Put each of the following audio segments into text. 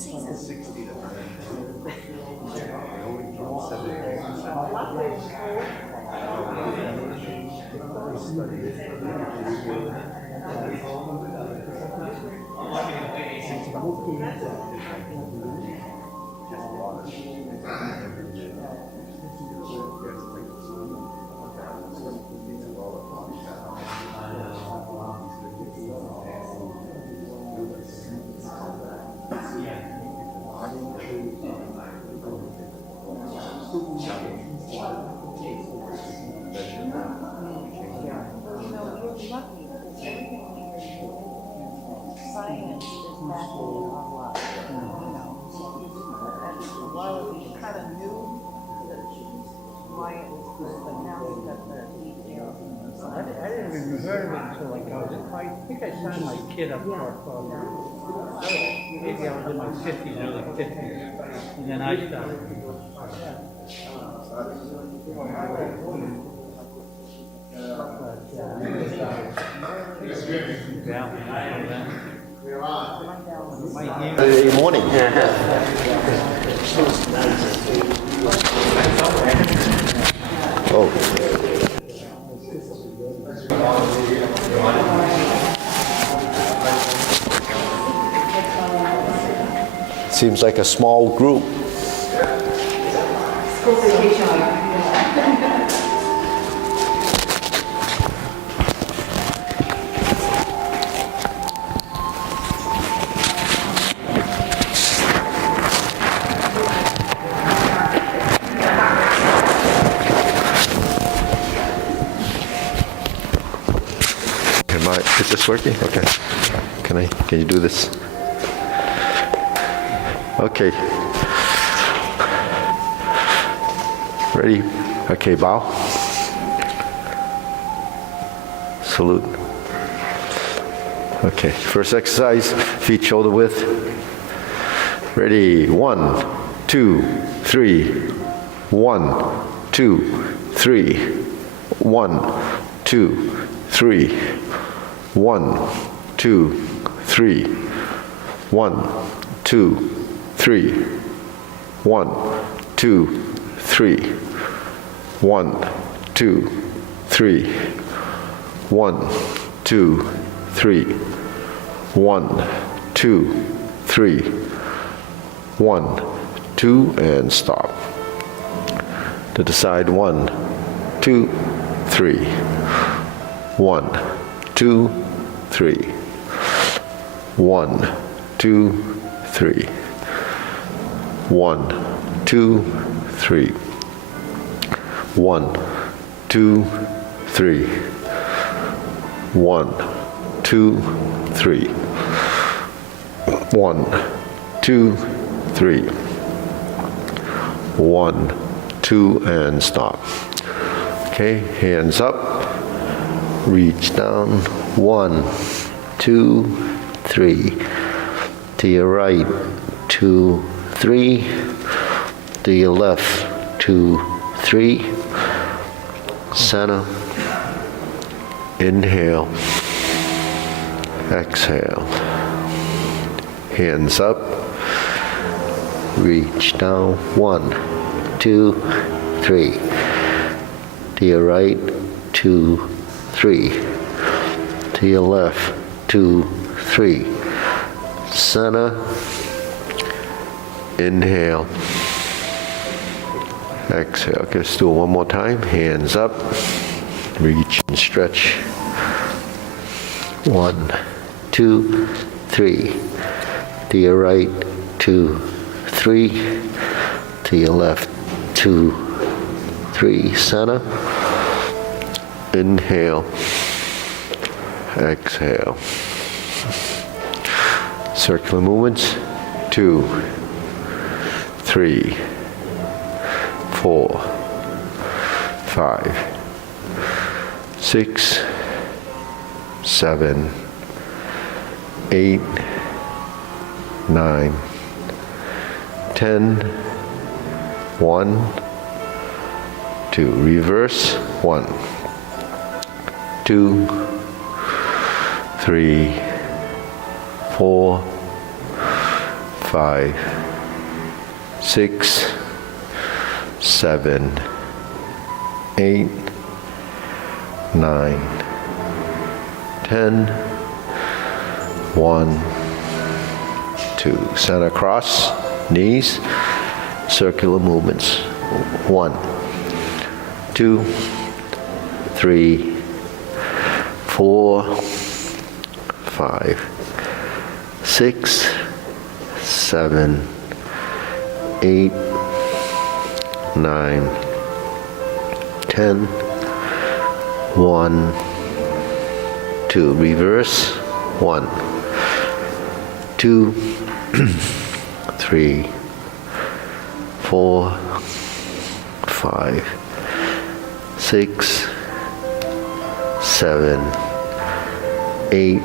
Science is backing it all up, and while we kind of knew why it was good, but now we got the details. I didn't even heard of it until like I think I signed my kid up for maybe I was in my 50s, early 50s, and then I started. Good morning. Oh. Seems like a small group. School vacation. Is this working? Okay. Can you do this? Okay. Ready? Okay, bow. Salute. Okay, first exercise, feet shoulder width. Ready? 1, 2, 3. 1, 2, 3. 1, 2, 3. 1, 2, 3. 1, 2, 3. 1, 2, 3. 1, 2, 3. 1, 2, 3. 1, 2, 3. 1, 2, and stop. To the side, 1, 2, 3. 1, 2, 3. 1, 2, 3. 1, 2, 3. 1, 2, 3. 1, 2, 3. 1, 2, 3. 1, 2, and stop. Okay, hands up. Reach down. 1, 2, 3. To your right. 2, 3. To your left. 2, 3. Center. Inhale. Exhale. Hands up. Reach down. 1, 2, 3. To your right. 2, 3. To your left. 2, 3. Center. Inhale. Exhale. Okay, let's do it one more time. Hands up. Reach and stretch. 1, 2, 3. To your right. 2, 3. To your left. 2, 3. Center. Inhale. Exhale. Circular movements. 2, 3, 4, 5, 6, 7, 8, 9, 10. 1, 2. Reverse. 1, 2, 3, 4, 5, 6, 7, 8, 9, 10, 1, 2. Center cross, knees, circular movements. 1, 2, 3, 4, 5, 6, 7, 8, 9, 10, 1, 2. Reverse. 1, 2, 3, 4, 5, 6, 7, 8,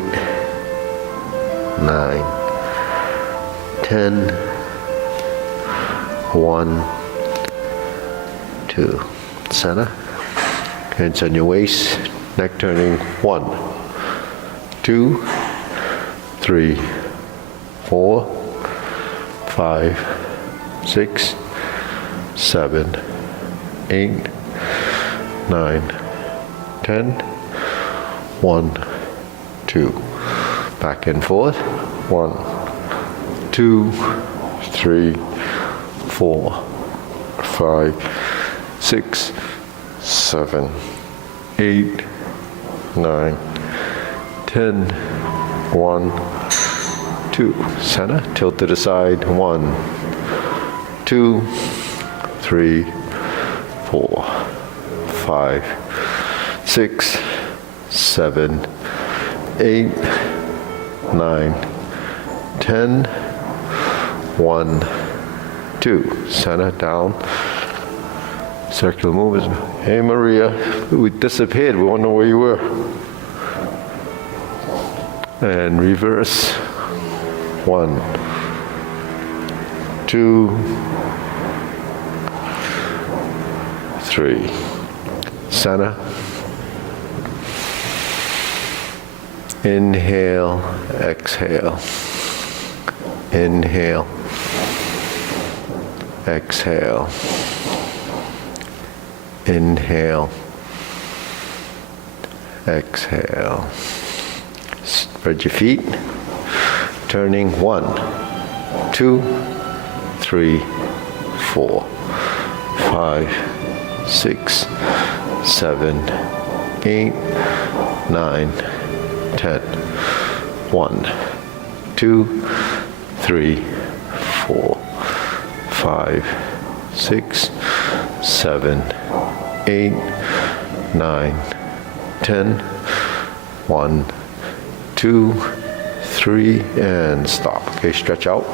9, 10, 1, 2. Center. Hands on your waist. Neck turning. 1, 2, 3, 4, 5, 6, 7, 8, 9, 10, 1, 2. Back and forth. 1, 2, 3, 4, 5, 6, 7, 8, 9, 10, 1, 2. Center. Tilt to the side. 1, 2, 3, 4, 5, 6, 7, 8, 9, 10, 1, 2. Center. Down. Circular movements. Hey Maria, we disappeared. We wonder where you were. And reverse. 1, 2, 3. Center. Inhale, exhale. Inhale, exhale. Inhale, exhale. Spread your feet. Turning. 1, 2, 3, 4, 5, 6, 7, 8, 9, 10. 1, 2, 3, 4, 5, 6, 7, 8, 9, 10. 1, 2, 3, and stop. Okay, stretch out.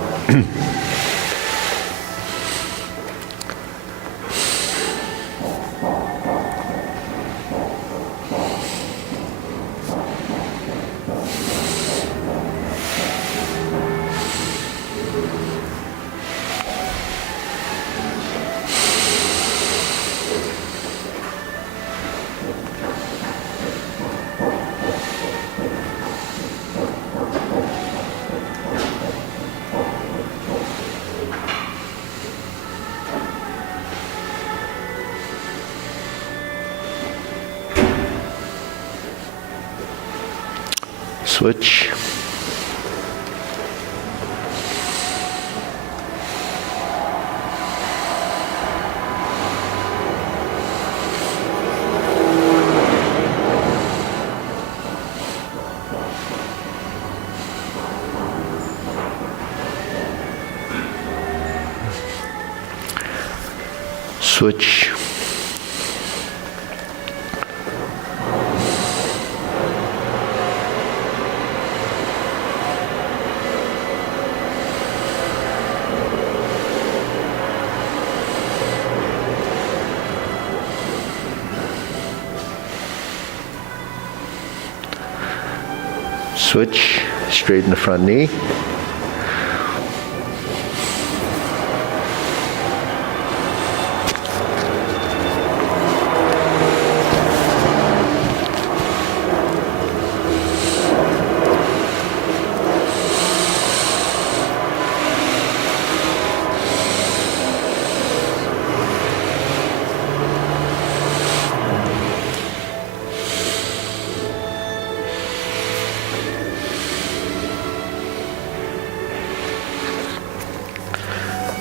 Switch. Switch. Switch, straighten the front knee.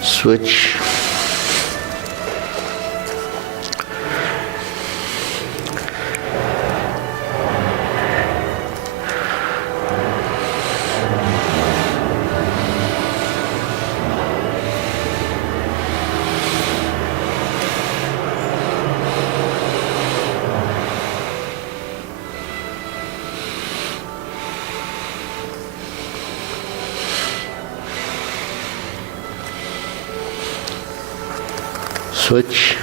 Switch. Switch.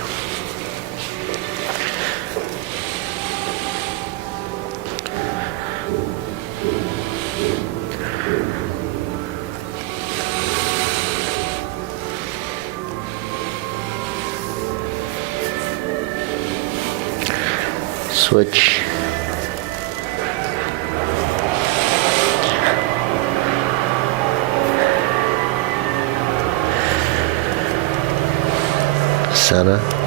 Switch. Center.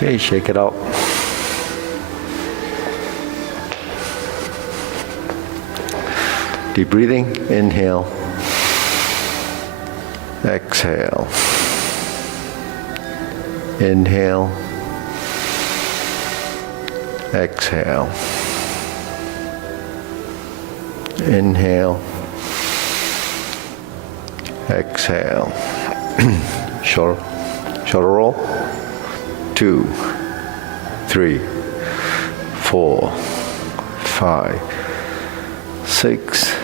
Okay, shake it out. Deep breathing, inhale, exhale, inhale, exhale, inhale, exhale, shoulder roll, 2, 3, 4, 5, 6,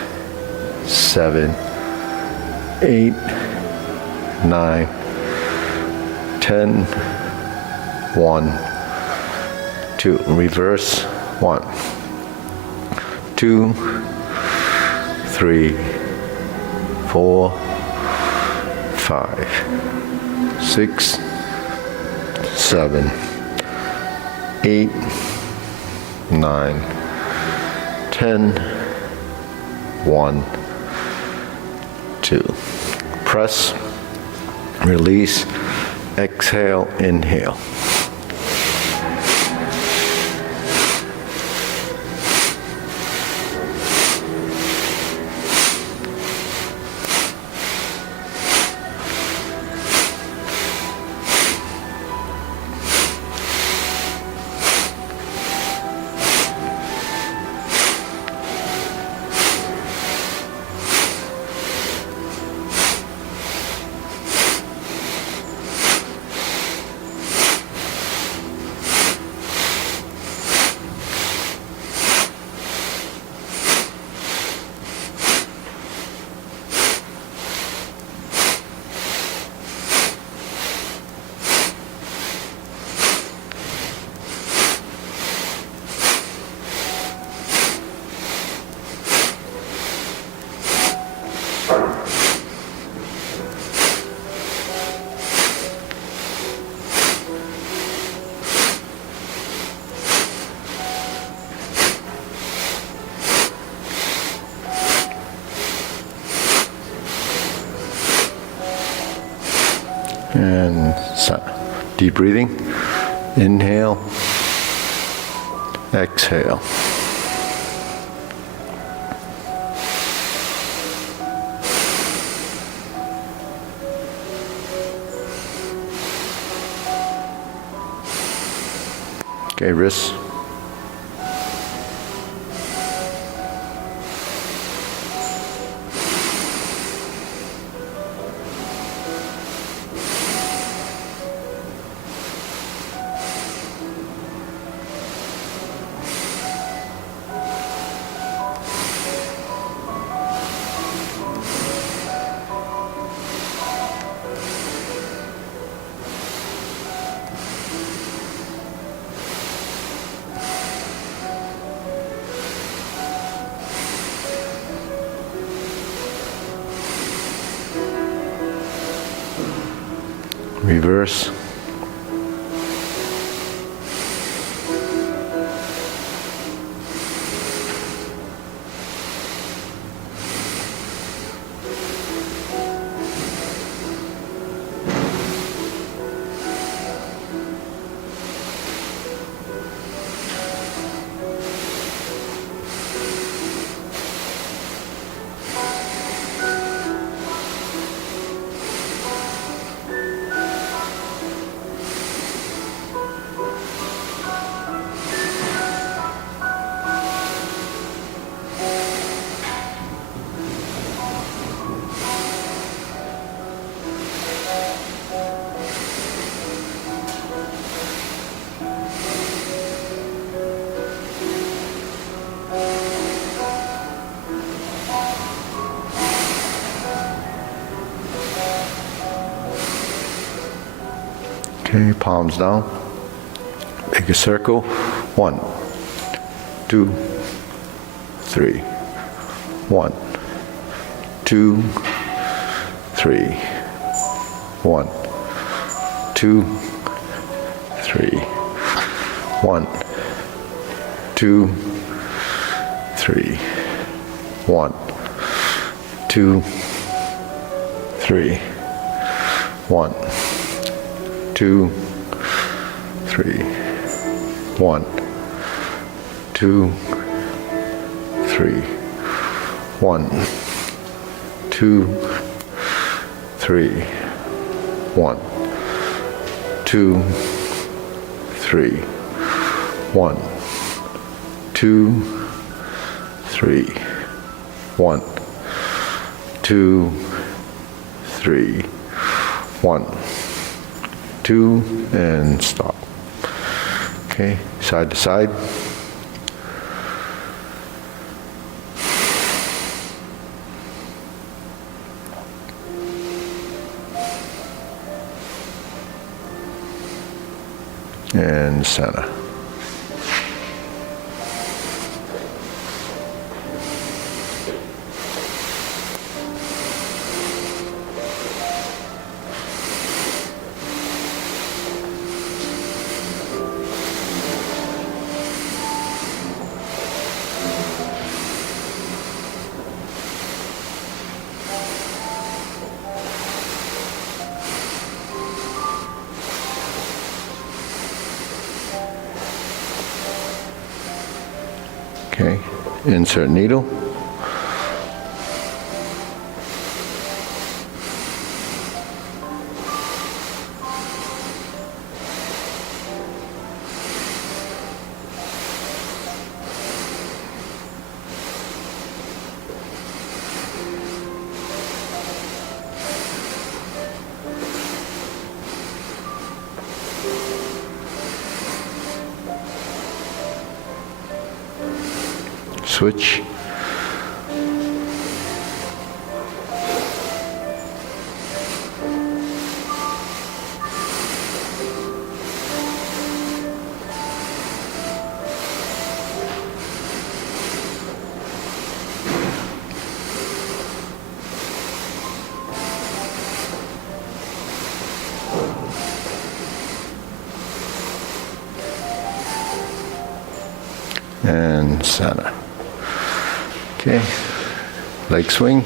7, 8, 9, 10, 1, 2, reverse, 1, 2, 3, 4, 5, 6, 7, 8, 9, 10, 1, 2. Press, release, exhale, inhale. And deep breathing. Inhale, exhale. Okay, wrists. Reverse. Okay, palms down. Make a circle. 1, 2, 3. 1, 2, 3. 1, 2, 3. 1, 2, 3. 1, 2, 3. 1, 2, 3. 1, 2, 3. 1, 2, 3. 1, 2, 3. 1, 2, 3. 1, 2, 3. 1, 2, and stop. Okay, side to side. And center. Okay, insert needle. Switch. And center. Okay, leg swing.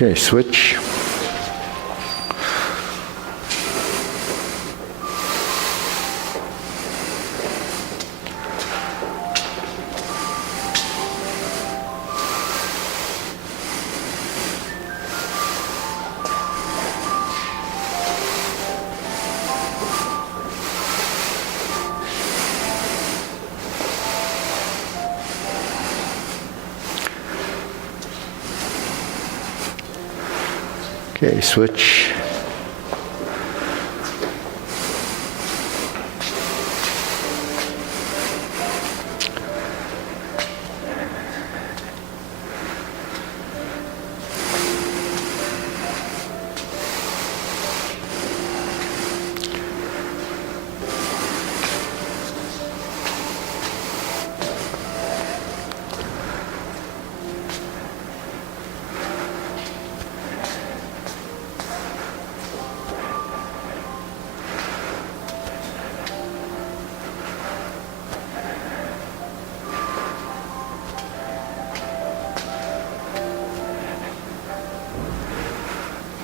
Okay, switch. Okay, switch.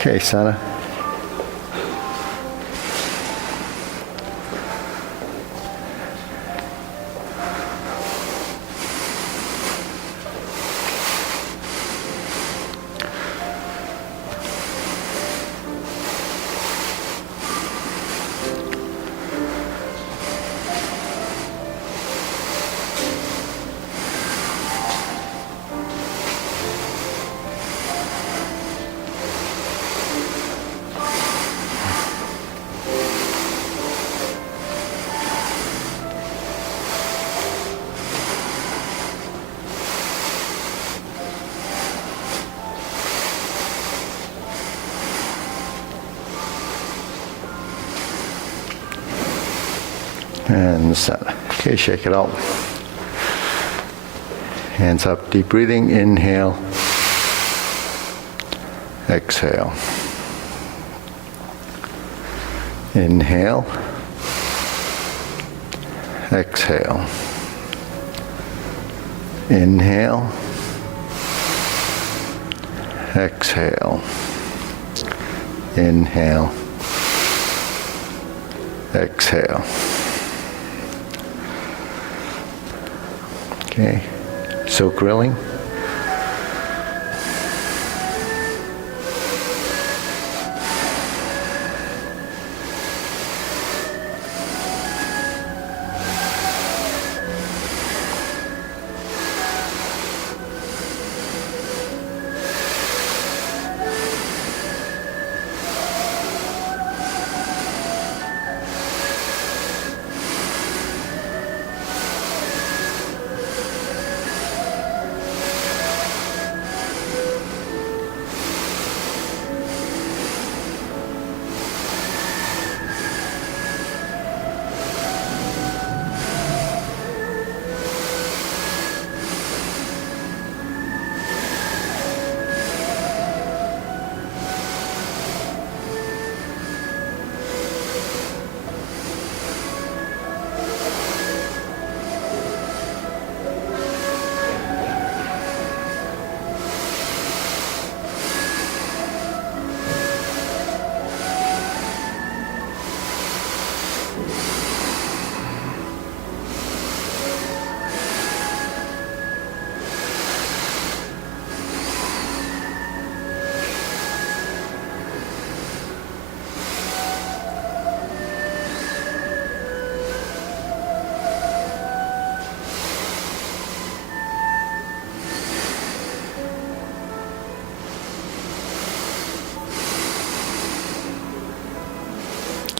Okay, Sana. And center. Okay, shake it out. Hands up, deep breathing, inhale, exhale. Inhale, exhale. Inhale, exhale. Inhale, exhale. Okay, so grilling.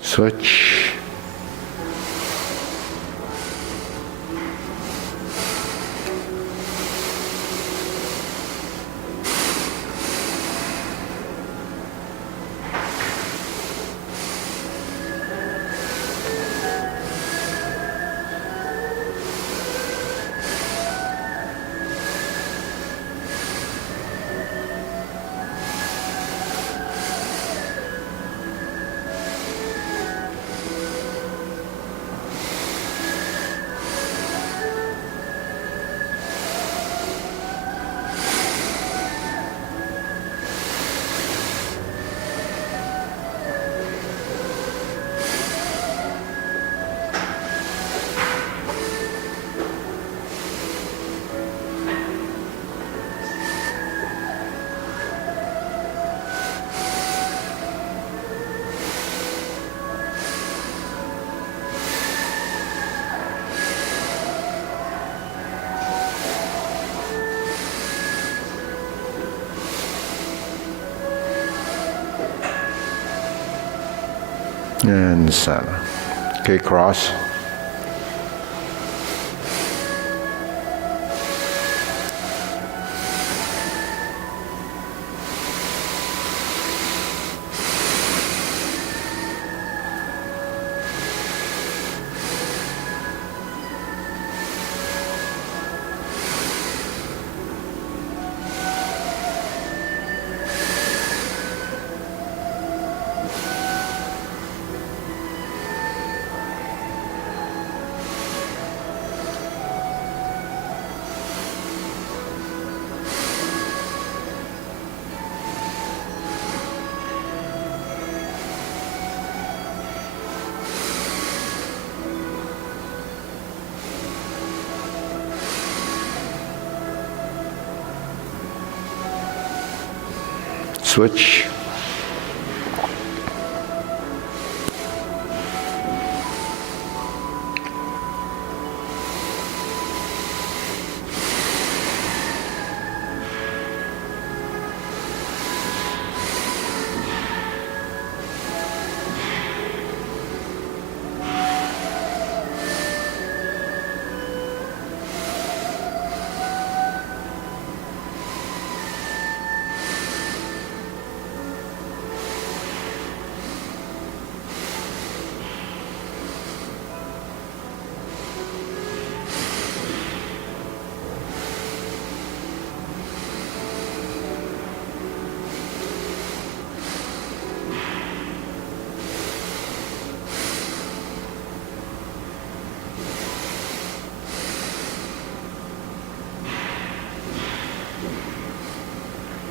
Switch. And center. Okay, cross. Switch.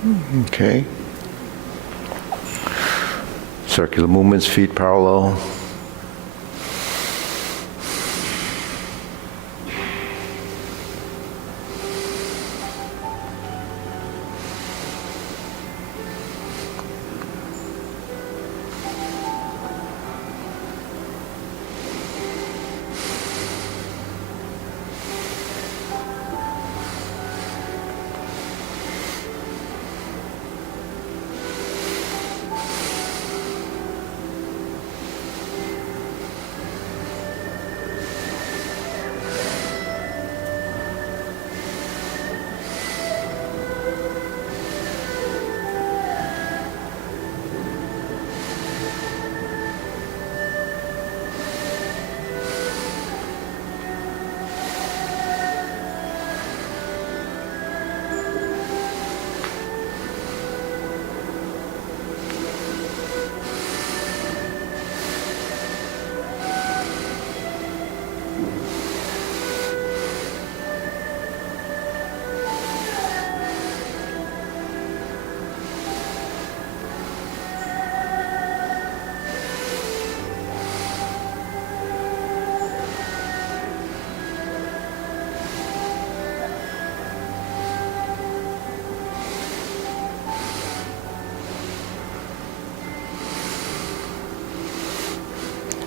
Okay. Circular movements, feet parallel.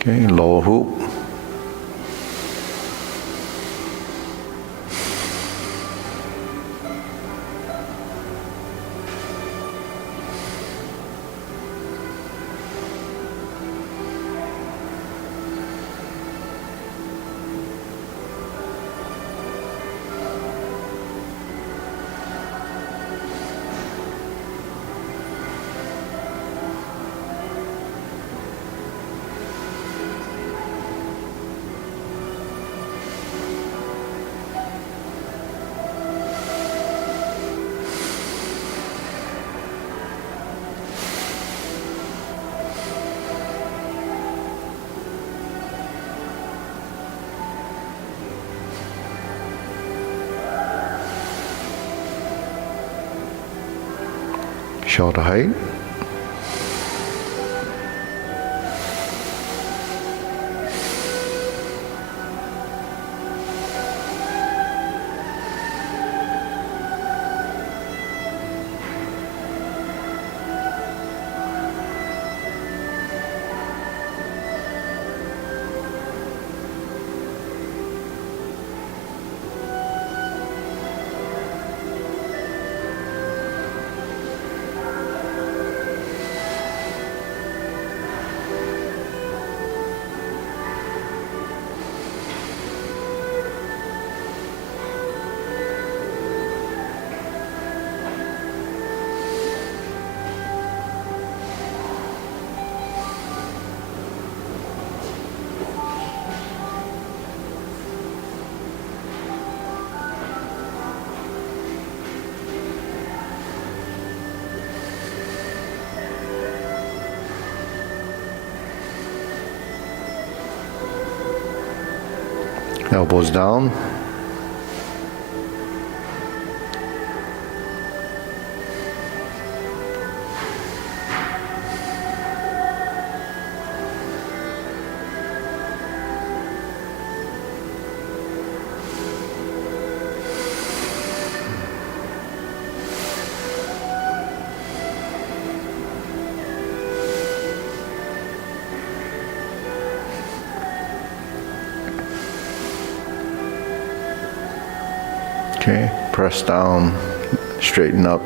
Okay, lower hoop. Shoulder height. Elbows down. Okay, press down, straighten up.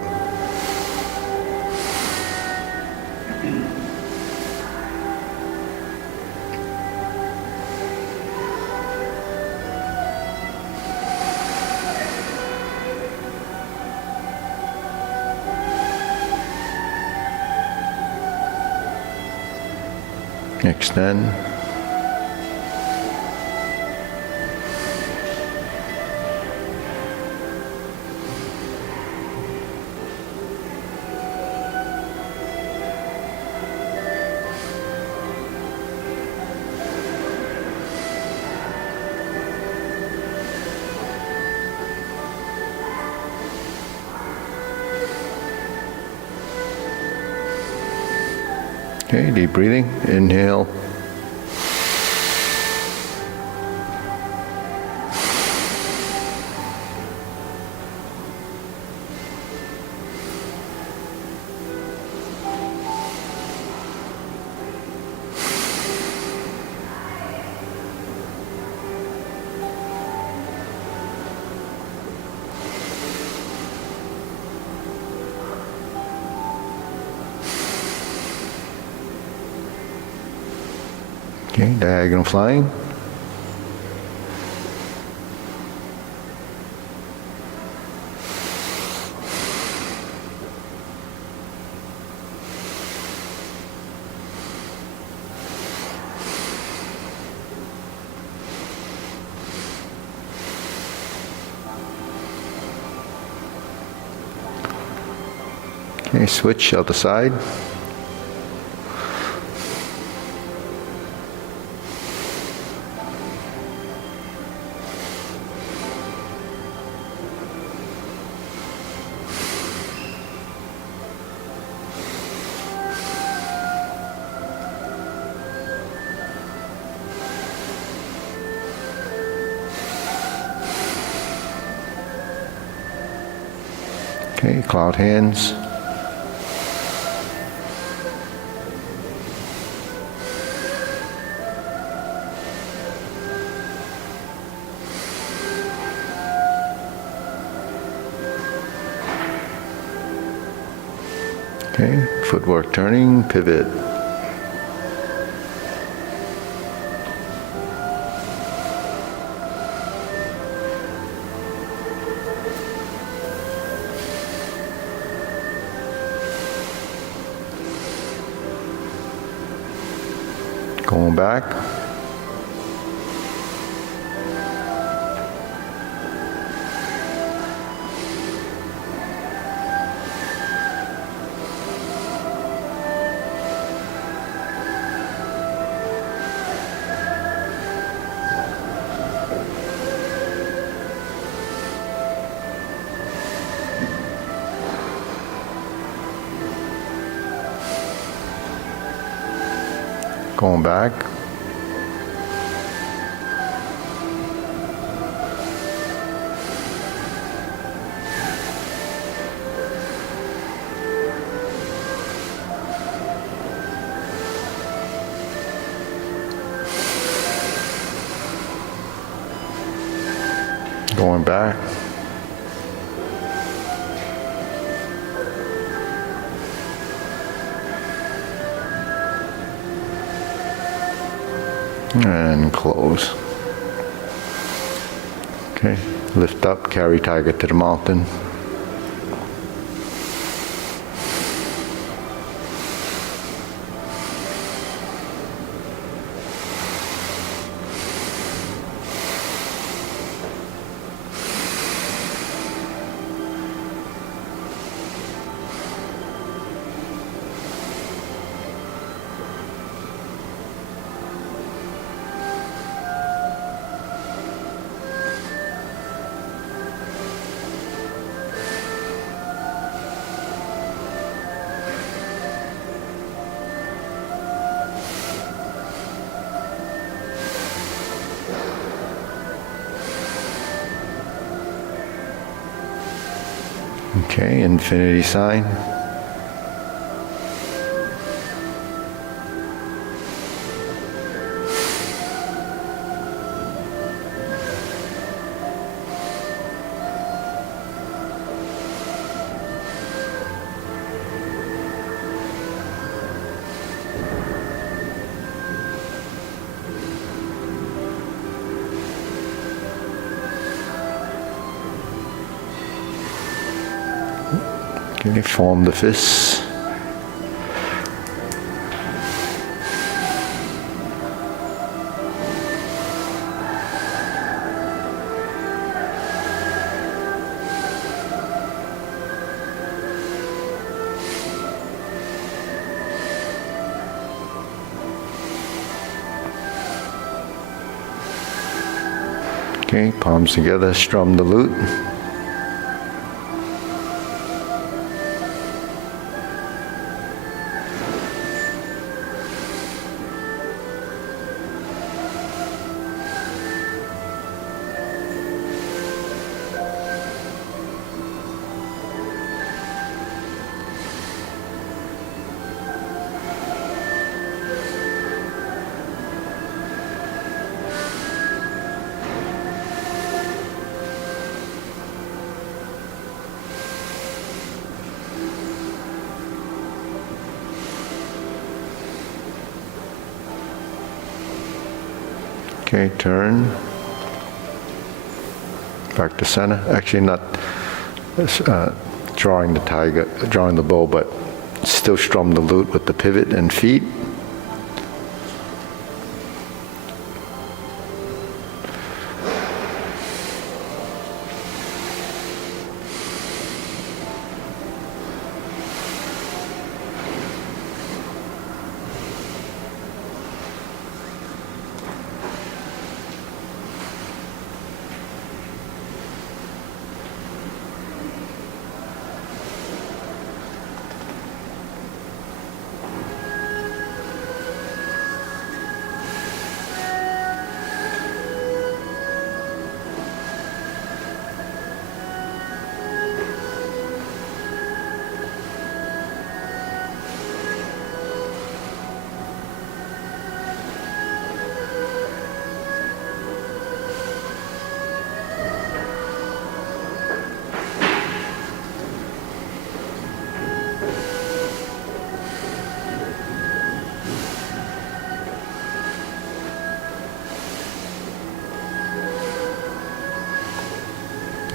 Extend. Okay, deep breathing. Inhale. Okay, diagonal flying. Okay, switch out the side. Okay, cloud hands. Okay, footwork turning, pivot. Going back. Going back. Going back. And close. Okay, lift up, carry tiger to the mountain. Okay, infinity sign. Okay, form the fists. Okay, palms together, strum the lute. Okay, turn. Back to center. Actually, not drawing the tiger, drawing the bow, but still strum the lute with the pivot and feet.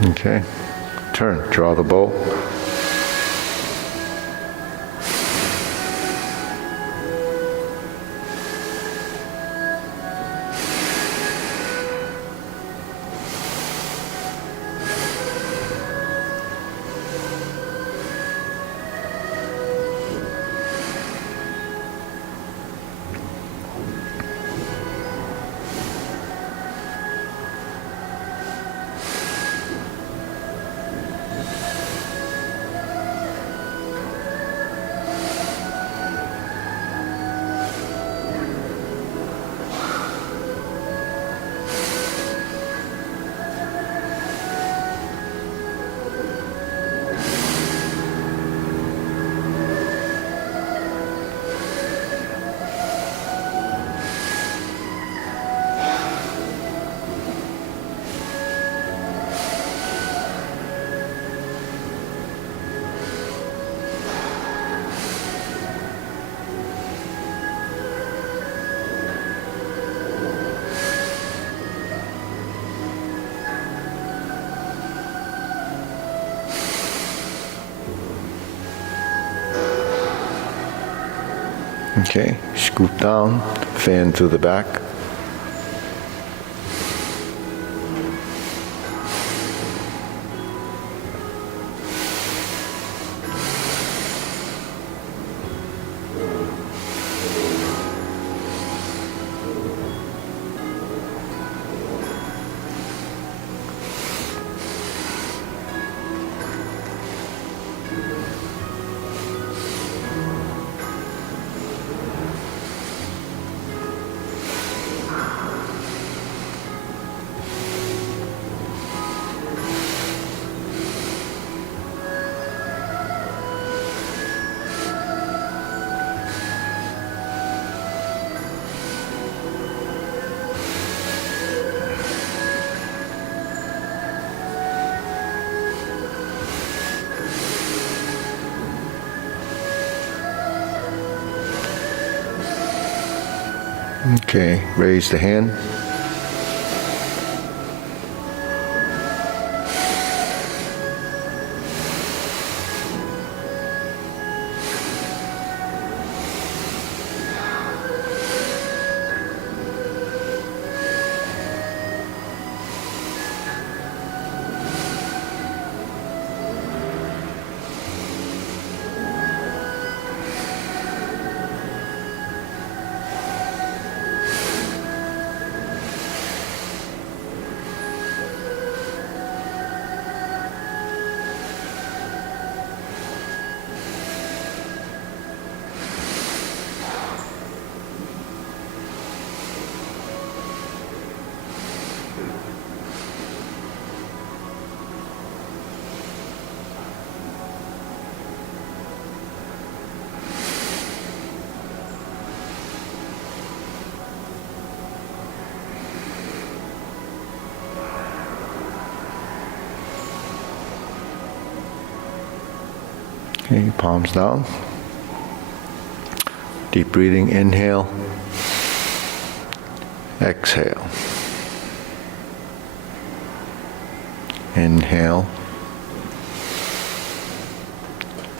Okay, turn, draw the bow. Okay, scoop down, fan to the back. Okay, raise the hand. Okay, palms down. Deep breathing, inhale. Exhale. Inhale.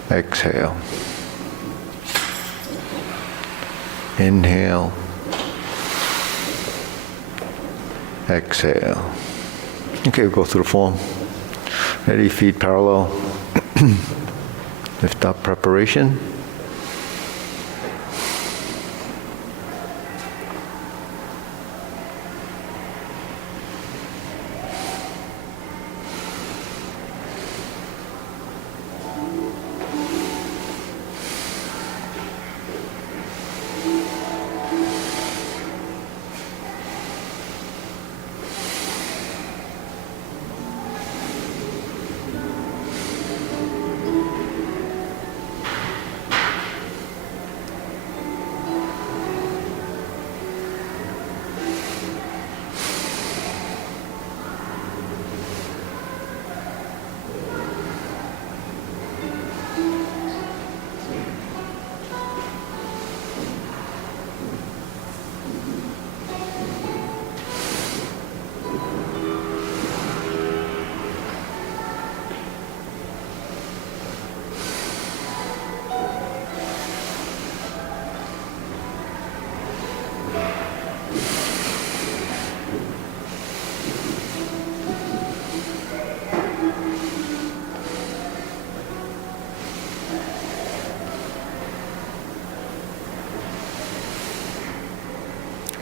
Exhale. Inhale. Exhale. Okay, we'll go through the form. Ready, feet parallel. Lift up, preparation.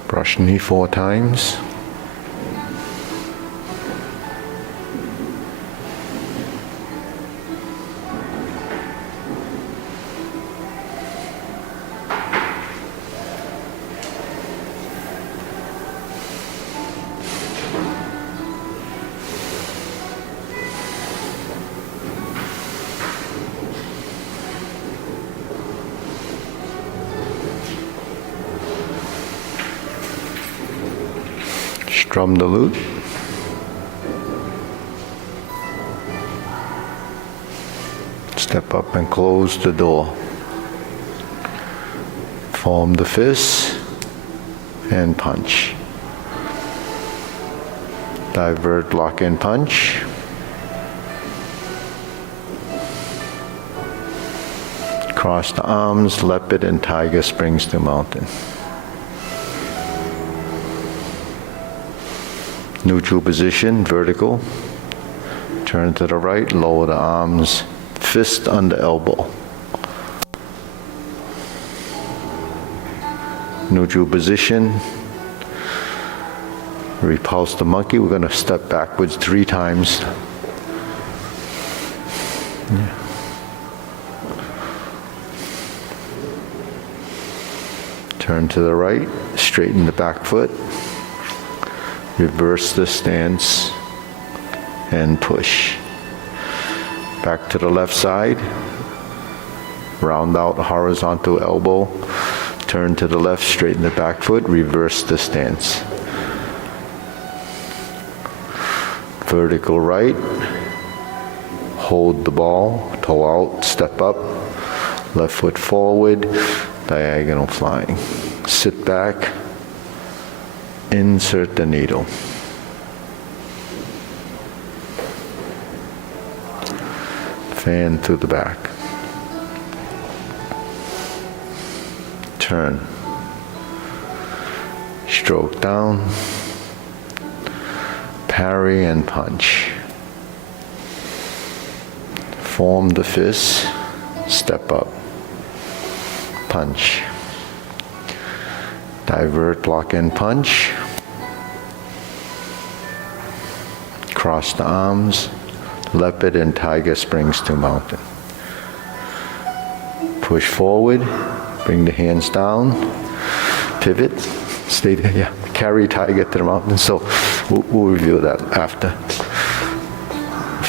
Brush knee 4 times. Strum the lute. Step up and close the door. Form the fist and punch. Divert, lock and punch. Cross the arms, leopard and tiger springs to mountain. Neutral position, vertical. Turn to the right, lower the arms, fist under elbow. Neutral position. Repulse the monkey. We're going to step backwards 3 times. Yeah. Turn to the right, straighten the back foot. Reverse the stance and push. Back to the left side. Round out horizontal elbow. Turn to the left, straighten the back foot, reverse the stance. Vertical right. Hold the ball, toe out, step up. Left foot forward, diagonal flying. Sit back. Insert the needle. Fan to the back. Turn. Stroke down. Parry and punch. Form the fist. Step up. Punch. Divert, block and punch. Cross the arms. Leopard and tiger springs to mountain. Push forward. Bring the hands down. Pivot. Stay there. Yeah. Carry tiger to the mountain. So we'll review that after.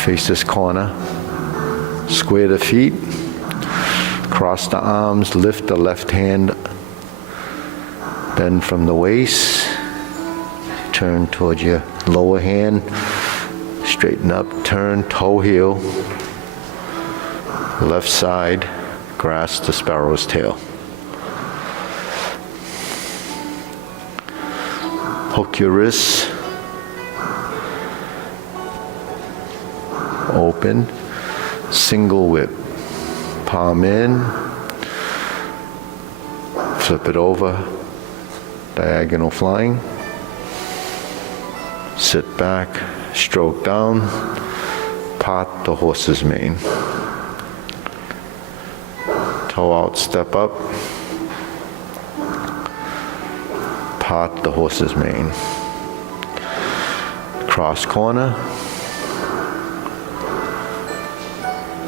Face this corner. Square the feet. Cross the arms. Lift the left hand. Bend from the waist. Turn towards your lower hand. Straighten up. Turn toe heel. Left side. Grasp the sparrow's tail. Hook your wrists. Open. Single whip. Palm in. Flip it over. Diagonal flying. Sit back. Stroke down. Part the horse's mane. Toe out, step up. Part the horse's mane. Cross corner.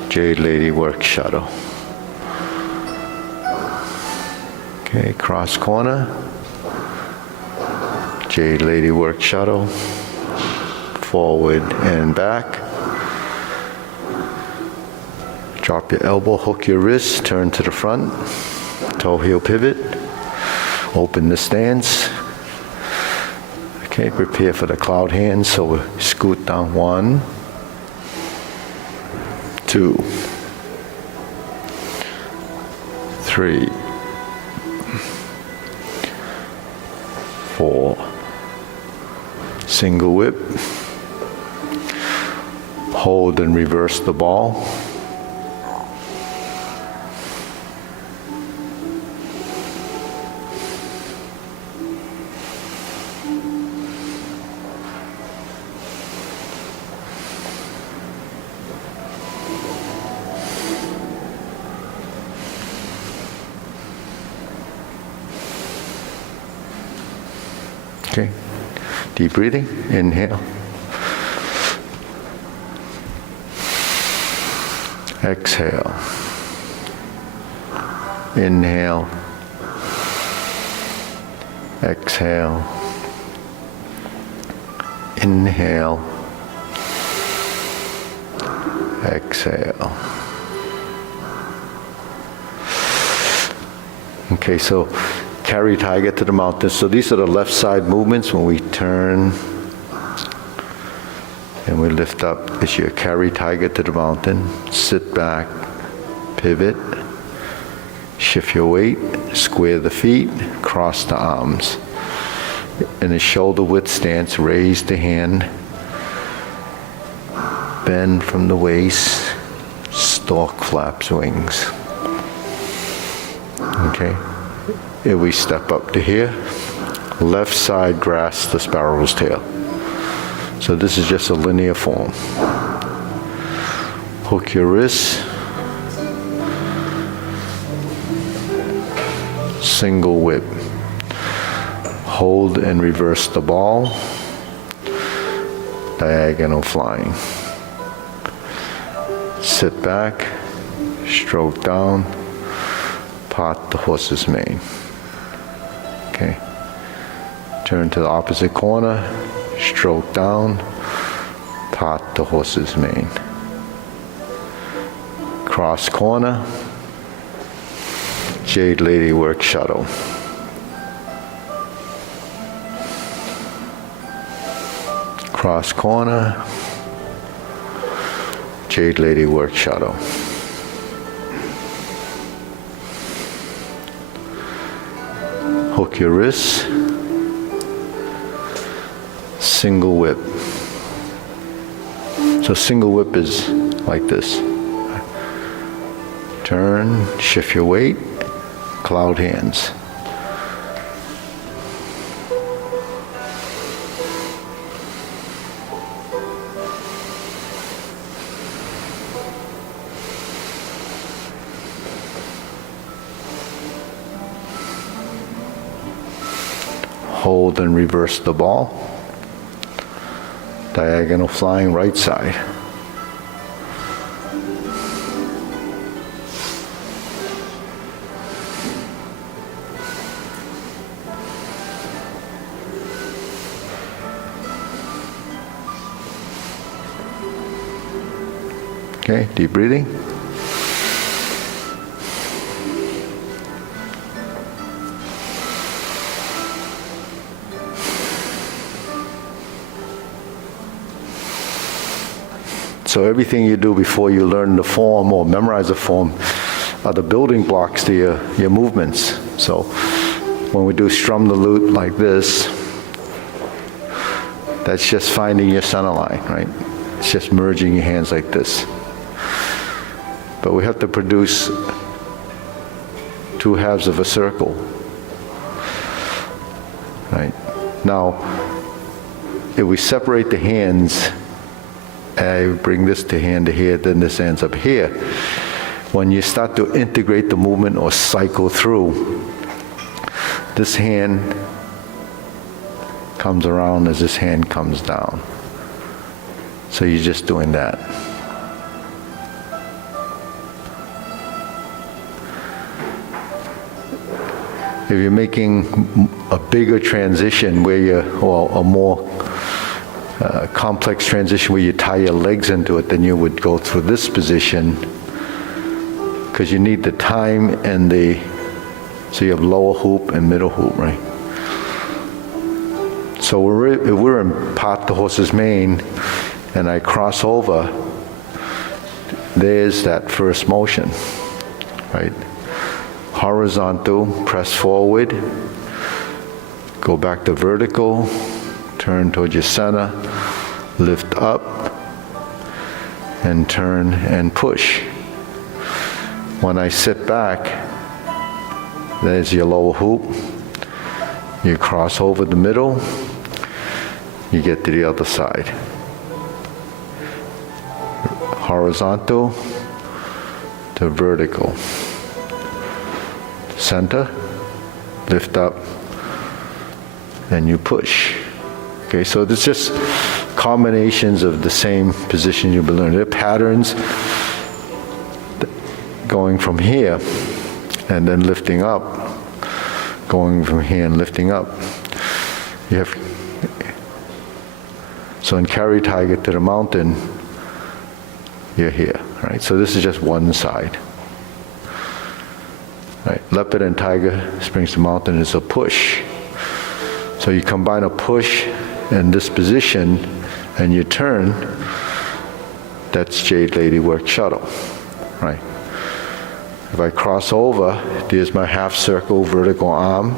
Jade Lady work shadow. Okay, cross corner. Jade Lady work shadow. Forward and back. Drop your elbow, hook your wrist, turn to the front. Toe heel pivot. Open the stance. Okay, prepare for the cloud hands. So we scoot down. 1, 2, 3, 4. Single whip. Hold and reverse the ball. Okay, deep breathing, inhale. Exhale. Inhale. Exhale. Inhale. Exhale. Okay, so carry tiger to the mountain. So these are the left side movements when we turn and we lift up. It's your carry tiger to the mountain. Sit back, pivot, shift your weight, square the feet, cross the arms. In a shoulder width stance, raise the hand, bend from the waist, stork flaps wings. Okay. If we step up to here, left side grasp the sparrow's tail. So this is just a linear form. Hook your wrists. Single whip. Hold and reverse the ball. Diagonal flying. Sit back, stroke down, part the horse's mane. Okay. Turn to the opposite corner, stroke down, part the horse's mane. Cross corner, Jade Lady work shuttle. Cross corner, Jade Lady work shuttle. Hook your wrists. Single whip. So single whip is like this. Turn, shift your weight, cloud hands. Hold and reverse the ball. Diagonal flying right side. Okay, deep breathing. So everything you do before you learn the form or memorize the form are the building blocks to your movements. So when we do strum the lute like this, That's just finding your center line, right? It's just merging your hands like this. But we have to produce two halves of a circle, right? Now, if we separate the hands, I bring this to hand to here, then this ends up here. When you start to integrate the movement or cycle through, this hand comes around as this hand comes down. So you're just doing that. If you're making a bigger transition where or a more complex transition where you tie your legs into it, then you would go through this position, because you need the time and so you have lower hoop and middle hoop, right? So if we're in part the horse's mane and I cross over, there's that first motion, right? Horizontal, press forward, go back to vertical, turn towards your center, lift up, and turn and push. When I sit back, there's your lower hoop. You cross over the middle, you get to the other side. Horizontal to vertical. Center, lift up, and you push. Okay, so it's just combinations of the same position you've been learning. There are patterns going from here and then lifting up, going from here and lifting up. So in Carry Tiger to the mountain, you're here, right? So this is just one side. Right. Leopard and Tiger, Springs to Mountain is a push. So you combine a push in this position and you turn, that's Jade Lady Work Shuttle, right? If I cross over, there's my half circle vertical arm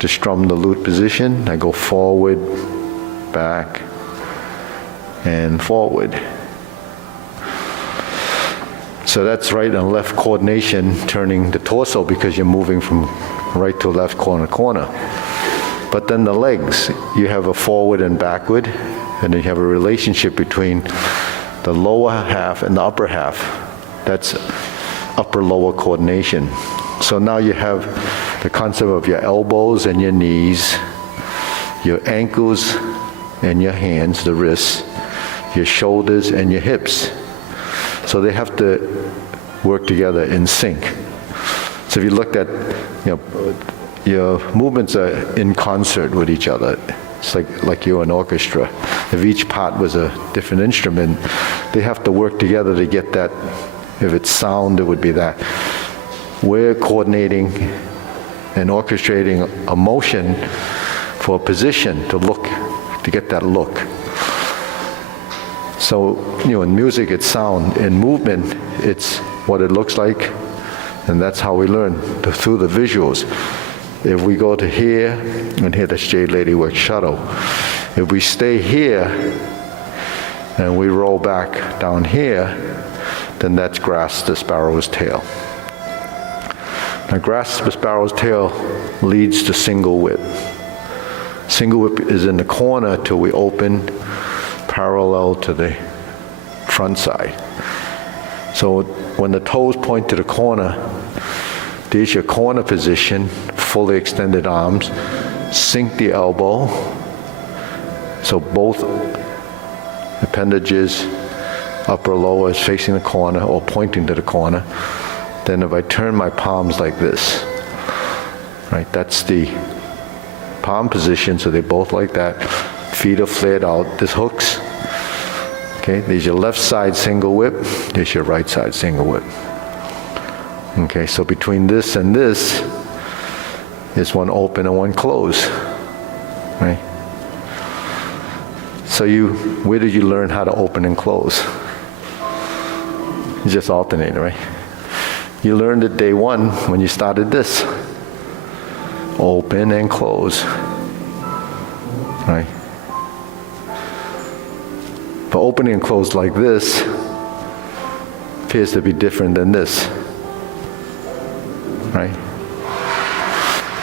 to strum the lute position. I go forward, back, and forward. So that's right and left coordination, turning the torso, because you're moving from right to left, corner to corner. But then the legs, you have a forward and backward, and then you have a relationship between the lower half and the upper half. That's upper-lower coordination. So now you have the concept of your elbows and your knees, your ankles and your hands, the wrists, your shoulders and your hips. So they have to work together in sync. So if you looked at, your movements are in concert with each other. It's like you're an orchestra. If each part was a different instrument, they have to work together to get that. If it's sound, it would be that. We're coordinating and orchestrating a motion for a position to get that look. So, in music it's sound, in movement it's what it looks like, and that's how we learn, through the visuals. If we go to here, and here that's Jade Lady Work Shuttle. If we stay here, and we roll back down here, then that's Grasp the Sparrow's Tail. Now Grasp the Sparrow's Tail leads to single whip. Single whip is in the corner till we open parallel to the front side. So when the toes point to the corner, there's your corner position, fully extended arms, sink the elbow, so both appendages, upper lower, is facing the corner or pointing to the corner. Then if I turn my palms like this, right, that's the palm position, so they're both like that. Feet are flared out, this hooks. Okay, there's your left side single whip, there's your right side single whip. Okay, so between this and this is one open and one close, right? So where did you learn how to open and close? You just alternate, right? You learned it day one when you started this. Open and close, right? But opening and closed like this appears to be different than this, right?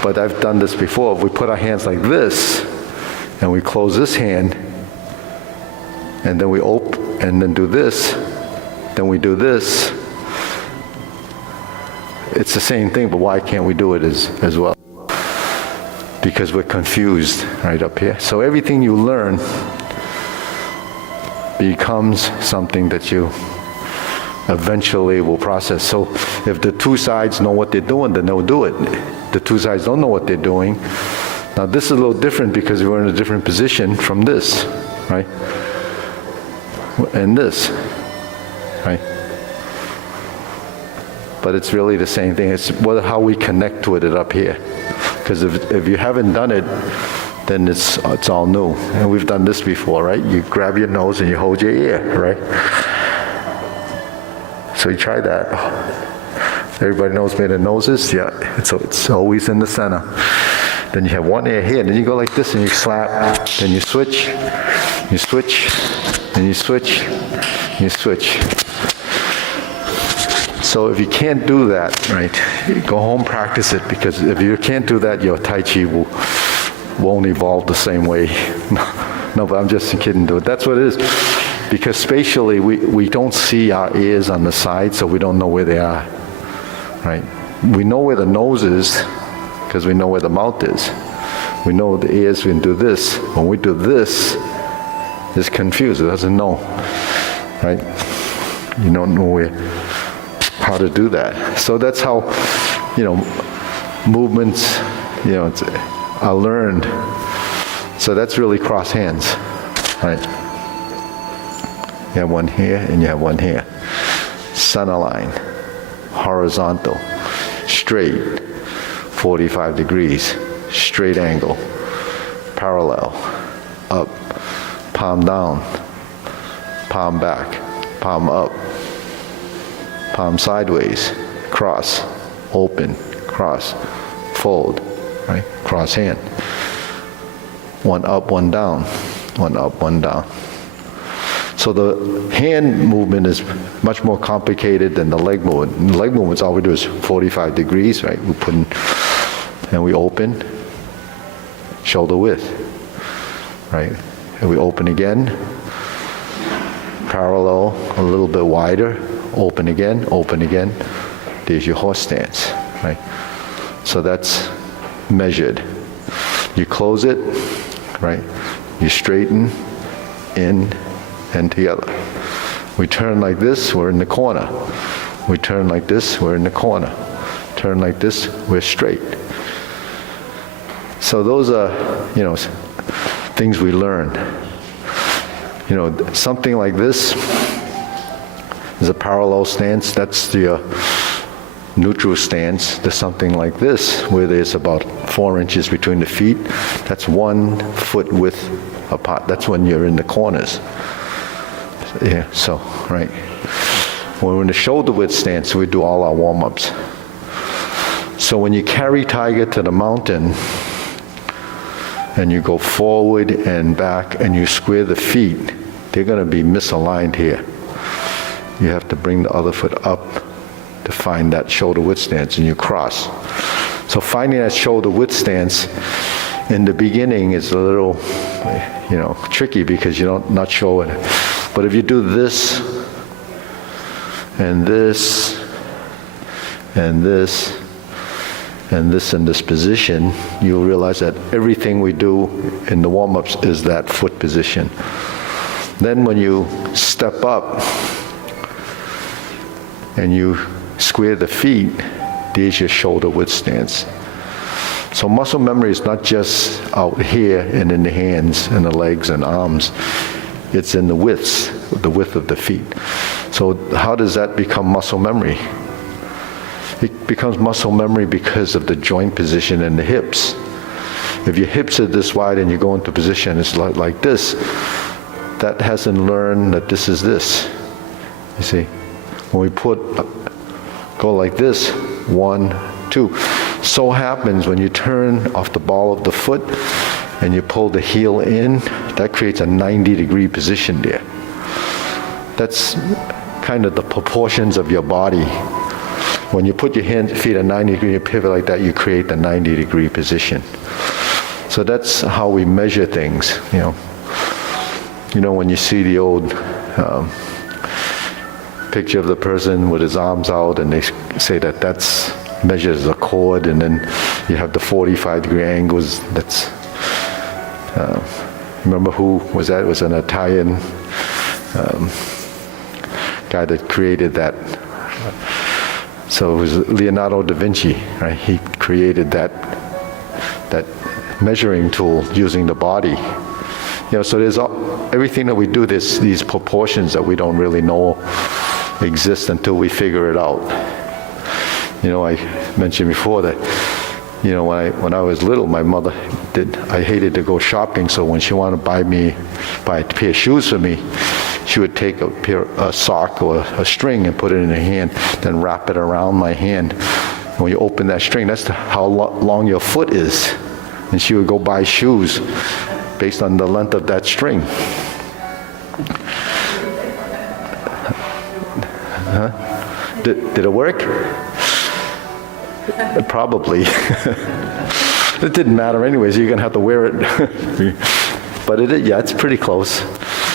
But I've done this before. If we put our hands like this, and we close this hand, and then we open, and then do this, then we do this, it's the same thing, but why can't we do it as well? Because we're confused right up here. So everything you learn becomes something that you eventually will process. So if the two sides know what they're doing, then they'll do it. The two sides don't know what they're doing. Now this is a little different because we're in a different position from this, right? And this, right? But it's really the same thing. It's how we connect with it up here. Because if you haven't done it, then it's all new. And we've done this before, right? You grab your nose and you hold your ear, right? So you try that. Everybody knows where the nose is? Yeah, it's always in the center. Then you have one ear here, then you go like this and you slap, then you switch, then you switch, you switch. So if you can't do that, right, go home, practice it, because if you can't do that, your Tai Chi won't evolve the same way. No, but I'm just kidding, dude. That's what it is. Because spatially, we don't see our ears on the side, so we don't know where they are, right? We know where the nose is, because we know where the mouth is. We know the ears, we can do this. When we do this, it's confused, it doesn't know, right? You don't know how to do that. So that's how, movements, are learned. So that's really cross hands, right? You have one here and you have one here. Center line, horizontal, straight, 45 degrees, straight angle, parallel, up, palm down, palm back, palm up, palm sideways, cross, open, cross, fold, right? Cross hand. One up, one down, one up, one down. So the hand movement is much more complicated than the leg movement. And the leg movement, all we do is 45 degrees, right? We put in, and we open, shoulder width, right? And we open again, parallel, a little bit wider, open again, there's your horse stance, right? So that's measured. You close it, right? You straighten, in, and together. We turn like this, we're in the corner. We turn like this, we're in the corner. Turn like this, we're straight. So those are, things we learn. Something like this is a parallel stance. That's the neutral stance. There's something like this, where there's about 4 inches between the feet. That's 1 foot width apart. That's when you're in the corners. Yeah, so, right. When we're in the shoulder width stance, we do all our warm-ups. So when you carry tiger to the mountain, and you go forward and back, and you square the feet, they're going to be misaligned here. You have to bring the other foot up to find that shoulder width stance, and you cross. So finding that shoulder width stance in the beginning is a little, tricky because you're not sure it. But if you do this, and this, and this, and this in this position, you'll realize that everything we do in the warm-ups is that foot position. Then when you step up and you square the feet, there's your shoulder width stance. So muscle memory is not just out here and in the hands and the legs and arms. It's in the width of the feet. So how does that become muscle memory? It becomes muscle memory because of the joint position in the hips. If your hips are this wide and you go into position, it's like this. That hasn't learned that this is this. You see? When we go like this, 1, 2. So happens when you turn off the ball of the foot and you pull the heel in, that creates a 90-degree position there. That's kind of the proportions of your body. When you put your feet at 90 degree, you pivot like that, you create the 90-degree position. So that's how we measure things, you know. You know, when you see the old picture of the person with his arms out, and they say that that's measures a chord, and then you have the 45-degree angles. That's remember who was that? It was an Italian guy that created that. So it was Leonardo da Vinci, right? He created that measuring tool using the body. You know, so there's everything that we do. There's these proportions that we don't really know exist until we figure it out. You know, I mentioned before that, you know, when I was little, my mother I hated to go shopping, so when she wanted to buy a pair of shoes for me, she would take a sock or a string and put it in her hand, then wrap it around my hand. When you open that string, that's how long your foot is. And she would go buy shoes based on the length of that string. Huh? Did it work? Probably. It didn't matter anyways, you're gonna have to wear it. But yeah, it's pretty close.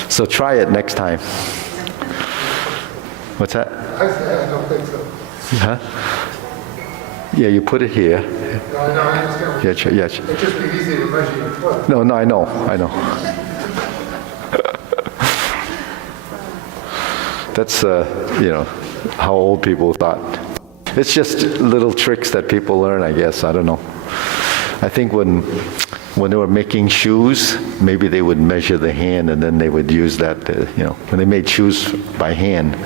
So try it next time. What's that? I don't think so. Huh? Yeah, you put it here. No, I understand. Yeah. It'd just be easy to measure your foot. No, I know. That's, you know, how old people thought. It's just little tricks that people learn, I guess. I don't know. I think when they were making shoes, maybe they would measure the hand and then they would use that to, you know, when they made shoes by hand,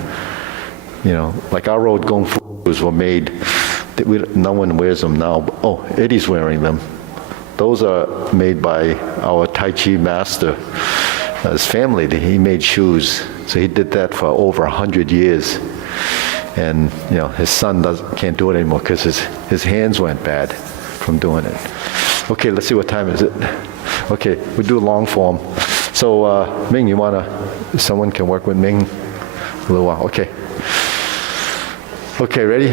you know, like our old Kung Fu shoes were made, no one wears them now. Oh, Eddie's wearing them. Those are made by our Tai Chi master. His family, he made shoes. So he did that for over 100 years. And, you know, his son can't do it anymore because his hands went bad from doing it. Okay, let's see, what time is it? Okay, we do long form. So, Ming, someone can work with Ming a little while. Okay. Okay, ready?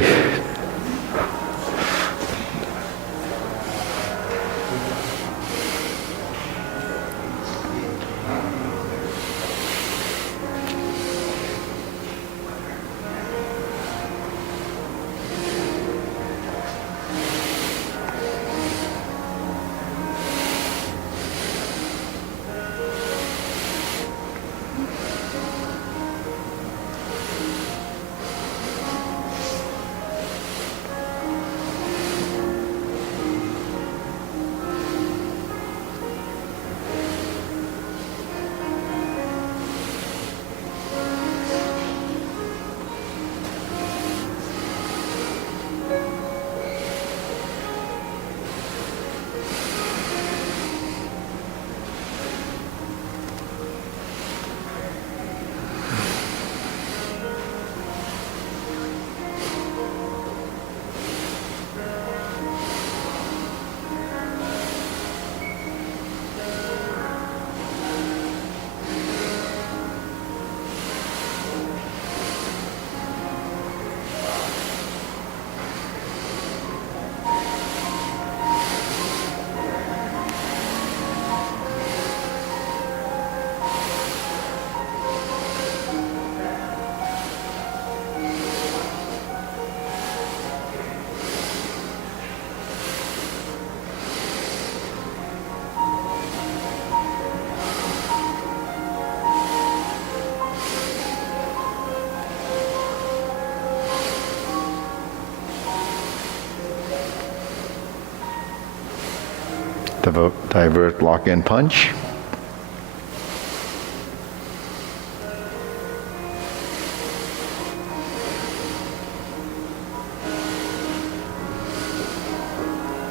Divert, lock, and punch.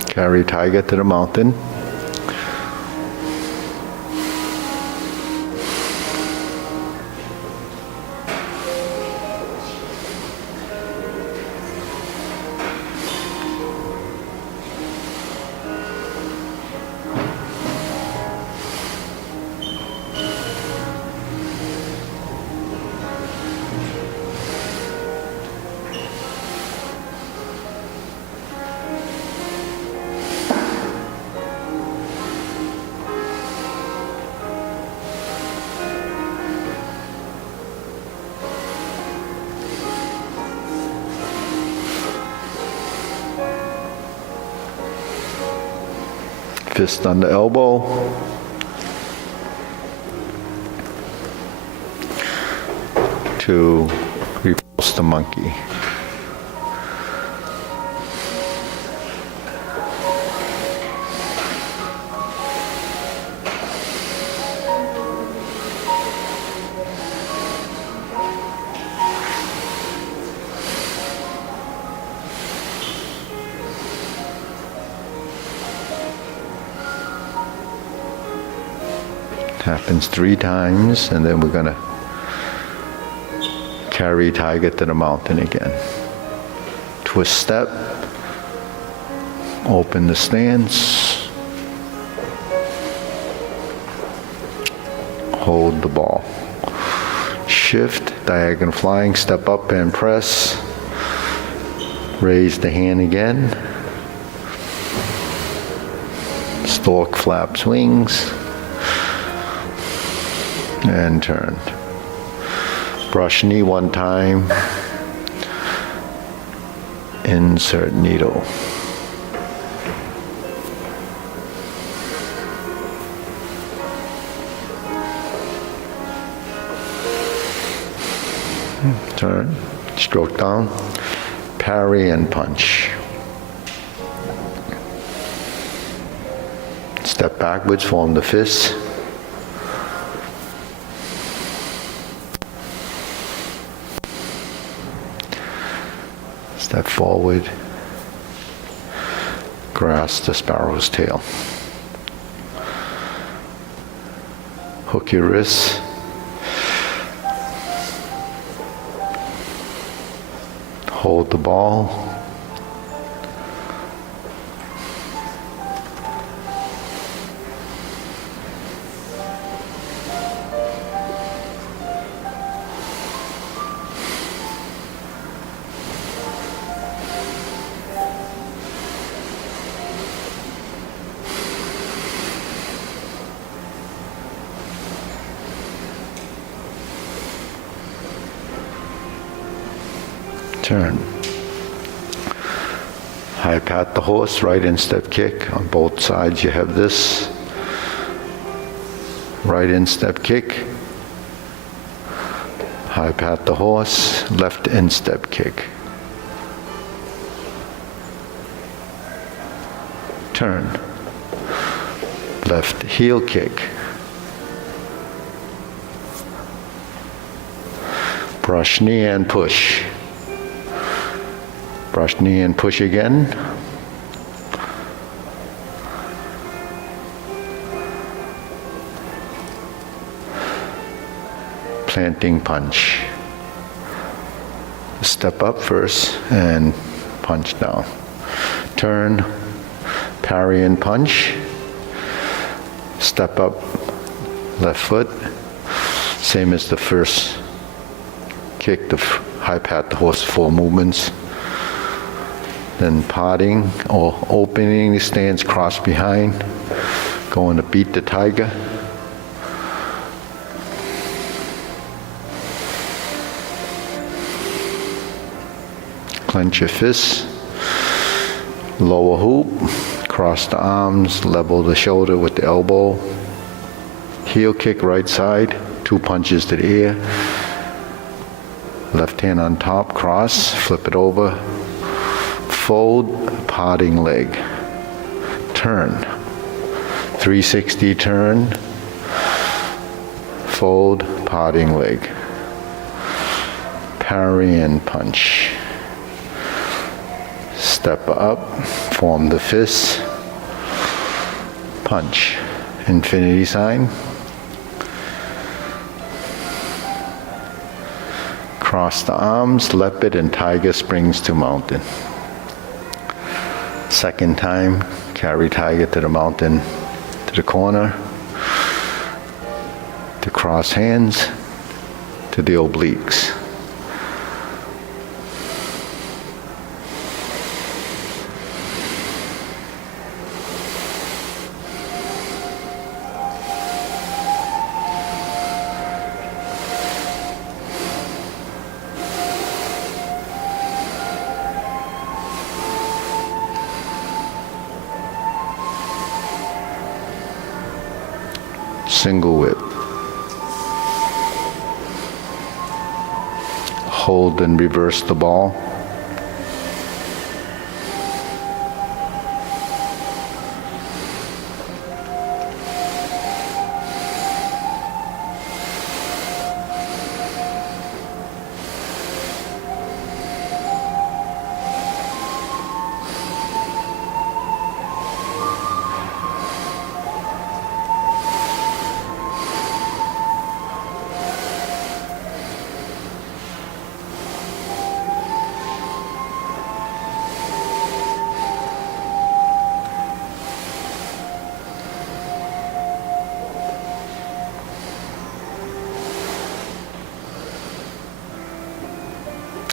Carry tiger to the mountain. Fist on the elbow. To repulse the monkey. Happens 3 times, and then we're gonna carry tiger to the mountain again. Twist step, open the stance, hold the ball. Shift, diagonal flying, step up and press, raise the hand again, stork flaps wings, and turn. Brush knee 1 time, insert needle. Turn, stroke down, parry and punch. Step backwards, form the fist. Step forward, grasp the sparrow's tail. Hook your wrists. Hold the ball. Turn. High pat the horse, right instep kick. On both sides you have this. Right instep kick. High pat the horse, left instep kick. Turn. Left heel kick. Brush knee and push. Brush knee and push again. Planting punch. Step up first and punch down. Turn, parry and punch. Step up, left foot. Same as the first kick, the high pat the horse, 4 movements. Then potting or opening the stance, cross behind, going to beat the tiger. Clench your fists, lower hoop, cross the arms, level the shoulder with the elbow. Heel kick right side, 2 punches to the ear. Left hand on top, cross, flip it over. Fold, potting leg. Turn. 360 turn. Fold, potting leg. Parry and punch. Step up, form the fist. Punch. Infinity sign. Cross the arms, leopard and tiger springs to mountain. Second time, carry tiger to the mountain, to the corner, to cross hands, to the obliques. single whip. Hold and reverse the ball.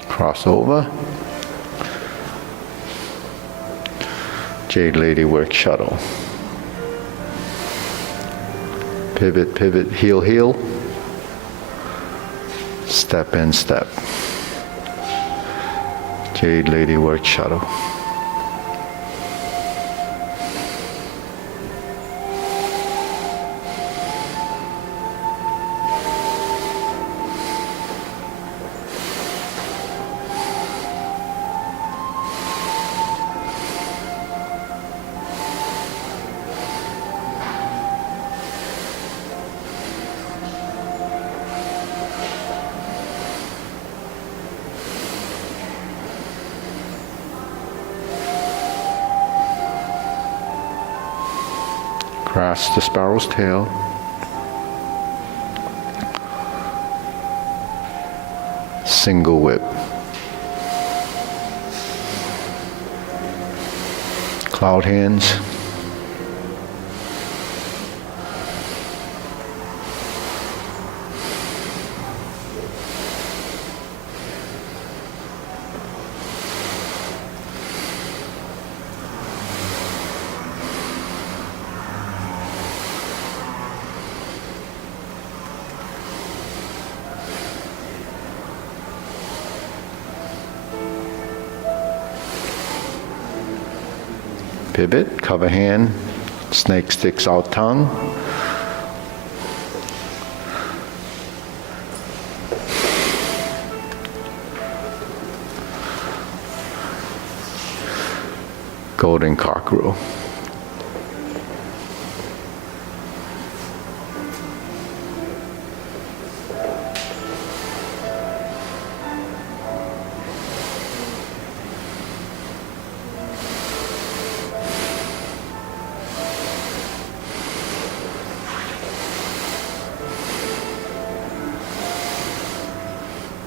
Cross over. Jade Lady work shuttle. Pivot, pivot, heel, heel. Step in, step. Jade Lady work shuttle. Cross the sparrow's tail. Single whip. Cloud hands. Pivot, cover hand, snake sticks out tongue. Golden cockerel.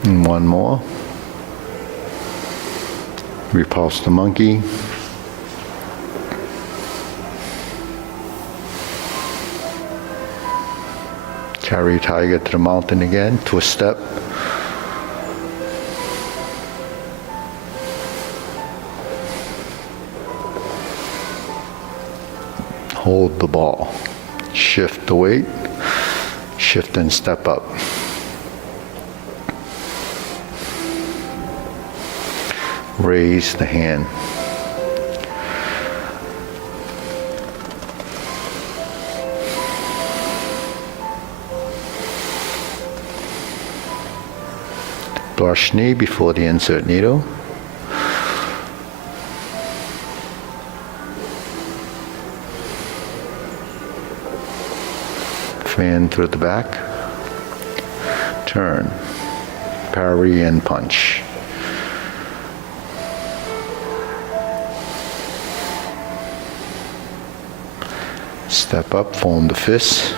And one more. Repulse the monkey. Carry tiger to the mountain again, twist step. Hold the ball. Shift the weight. Shift and step up. Raise the hand. Brush knee before the insert needle. Fan through the back. Turn. Parry and punch. Step up, form the fist.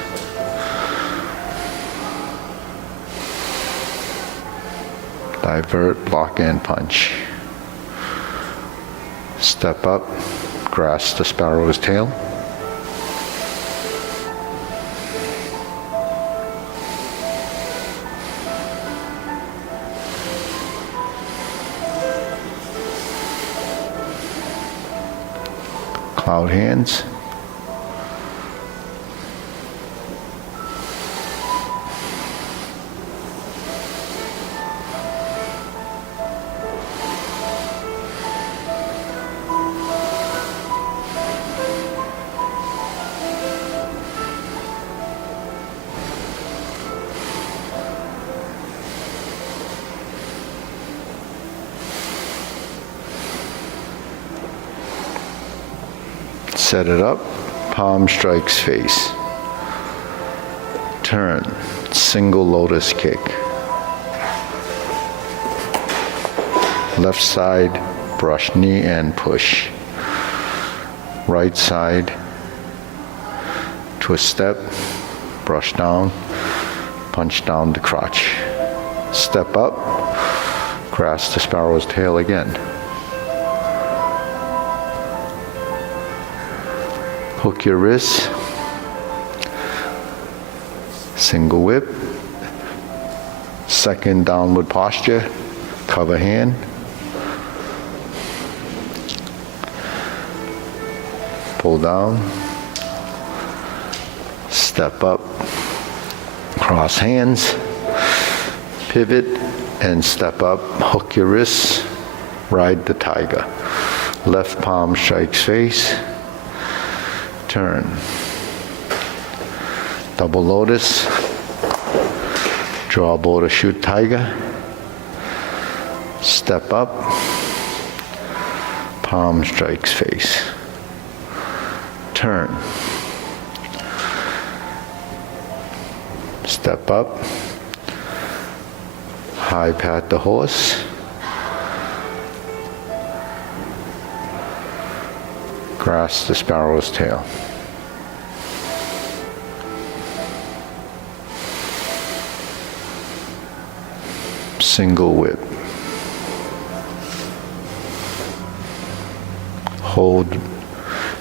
Divert, block and punch. Step up, grasp the sparrow's tail. Cloud hands. Set it up, palm strikes face. Turn, single lotus kick. Left side, brush knee and push. Right side, twist step, brush down, punch down the crotch. Step up, grasp the sparrow's tail again. Hook your wrists, single whip, second downward posture, cover hand. Pull down, step up, cross hands, pivot and step up, hook your wrists, ride the tiger. Left palm strikes face, turn. Double lotus, draw bow to shoot tiger, step up, palm strikes face. Turn. Step up. High pat the horse. Grasp the sparrow's tail. Single whip. Hold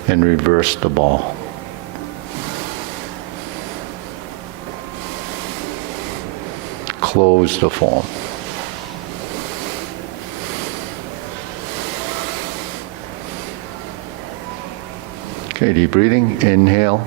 and reverse the ball. Close the form. Okay, deep breathing. Inhale.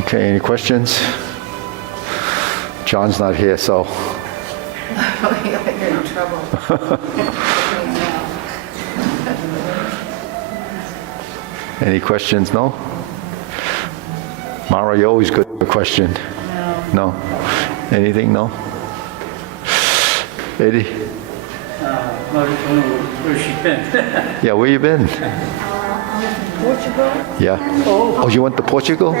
Okay, any questions? John's not here, so. You're in trouble. Any questions? No? Mara, you're always good for a question. No. No? Anything? No? Eddie? Where's she been? Yeah, where you been? Portugal. Yeah. Oh, you went to Portugal?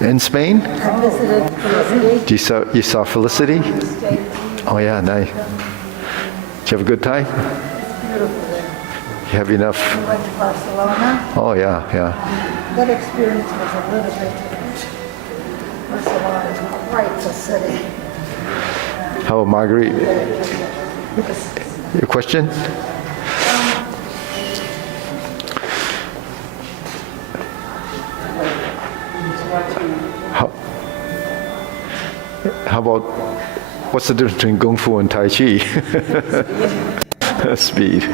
In Spain? I visited Felicity. You saw Felicity? Stayed. Oh yeah, nice. Did you have a good time? Beautiful there. You have enough? We went to Barcelona. Oh yeah, yeah. That experience was a little bit different. Barcelona is quite the city. How about Marguerite? Your question? How about, what's the difference between Kung Fu and Tai Chi? Speed. I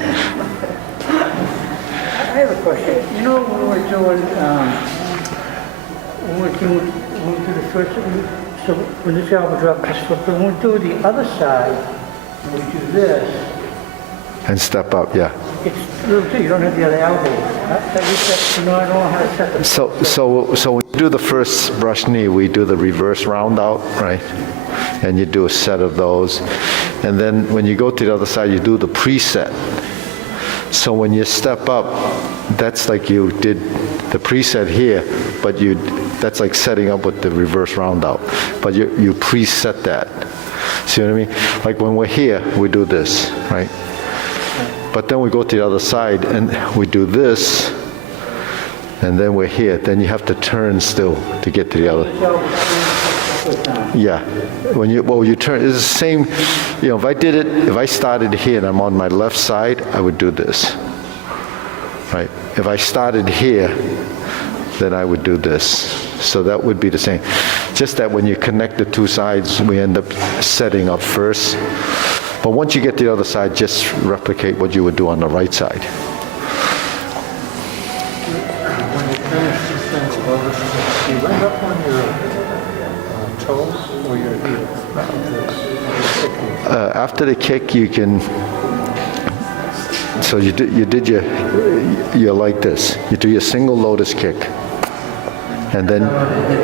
have a question. You know, when we're doing, when we do the first, so when this elbow drop is flipped, when we do the other side, when we do this, And step up, yeah. it's little too, you don't have the other elbow. You know, I don't know how to set them. So when you do the first brush knee, we do the reverse round out, right? And you do a set of those. And then when you go to the other side, you do the preset. So when you step up, that's like you did the preset here, but that's like setting up with the reverse round out. But you preset that. See what I mean? Like when we're here, we do this, right? But then we go to the other side and we do this, and then we're here. Then you have to turn still to get to the other. Yeah. When you turn, it's the same. You know, if I started here and I'm on my left side, I would do this. Right? If I started here, then I would do this. So that would be the same. Just that when you connect the two sides, we end up setting up first. But once you get to the other side, just replicate what you would do on the right side. When you finish these things, do you land up on your toes or your heels? After the kick, you can So you did your like this. You do your single lotus kick. And then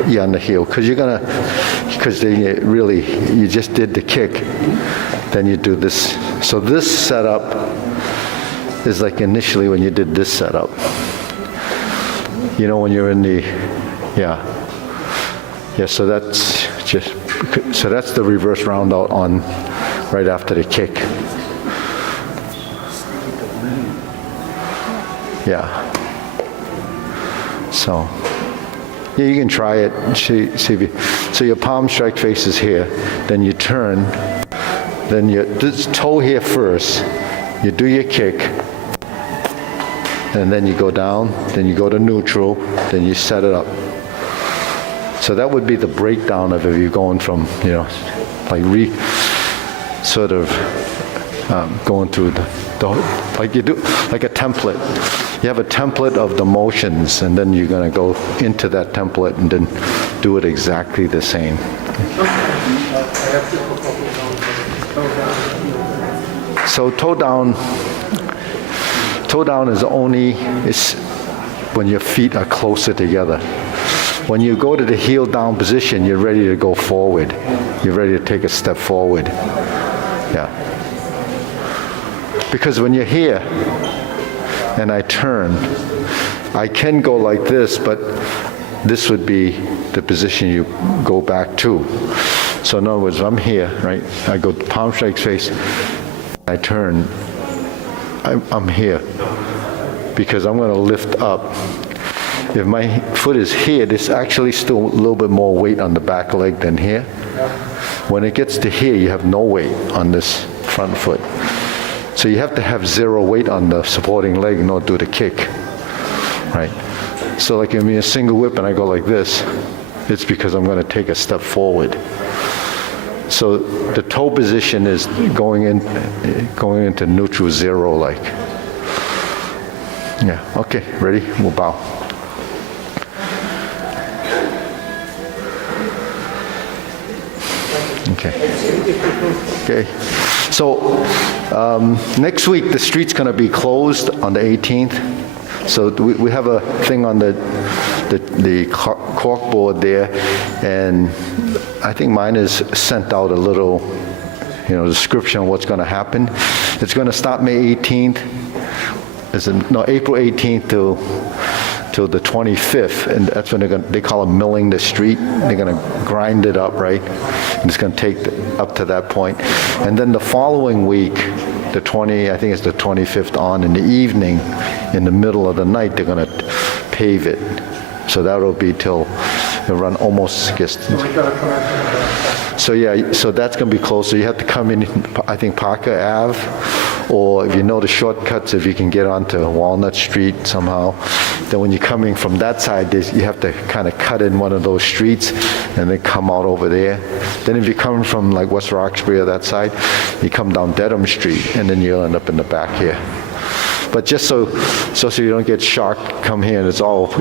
you're on the heel. Because then you just did the kick. Then you do this. So this setup is like initially when you did this setup. You know, when you're in the, yeah, so that's the reverse round out on right after the kick. Yeah. So, yeah, you can try it. See if you, so your palm strike faces here, then you turn, then you this toe here first, you do your kick, and then you go down, then you go to neutral, then you set it up. So that would be the breakdown of if you're going from, you know, like going through the like you do, like a template. You have a template of the motions, and then you're going to go into that template and then do it exactly the same. So toe down is when your feet are closer together. When you go to the heel down position, you're ready to go forward. You're ready to take a step forward. Yeah. Because when you're here and I turn, I can go like this, but this would be the position you go back to. So in other words, I'm here, right? I go palm strike face, I turn, I'm here because I'm going to lift up. If my foot is here, there's actually still a little bit more weight on the back leg than here. When it gets to here, you have no weight on this front foot. So you have to have zero weight on the supporting leg in order to do the kick, right? So like if I'm in a single whip and I go like this, it's because I'm going to take a step forward. So the toe position is going into neutral zero like. Yeah, okay, ready? We'll bow. Okay. So next week the street's going to be closed on the 18th. So we have a thing on the cork board there, and I think mine is sent out a little, description of what's going to happen. It's going to start May 18th. April 18th till the 25th, and that's when they call it milling the street. They're going to grind it up, right? And it's going to take up to that point. And then the following week, I think it's the 25th on in the evening, in the middle of the night, they're going to pave it. So that'll be it'll run almost, I guess. So yeah, so that's going to be close. So you have to come in, I think, Parker Ave, or if you know the shortcuts, if you can get onto Walnut Street somehow, then when you're coming from that side, you have to kind of cut in one of those streets and then come out over there. Then if you're coming from like West Roxbury or that side, you come down Dedham Street, and then you'll end up in the back here. But just so you don't get shocked, come here and it's all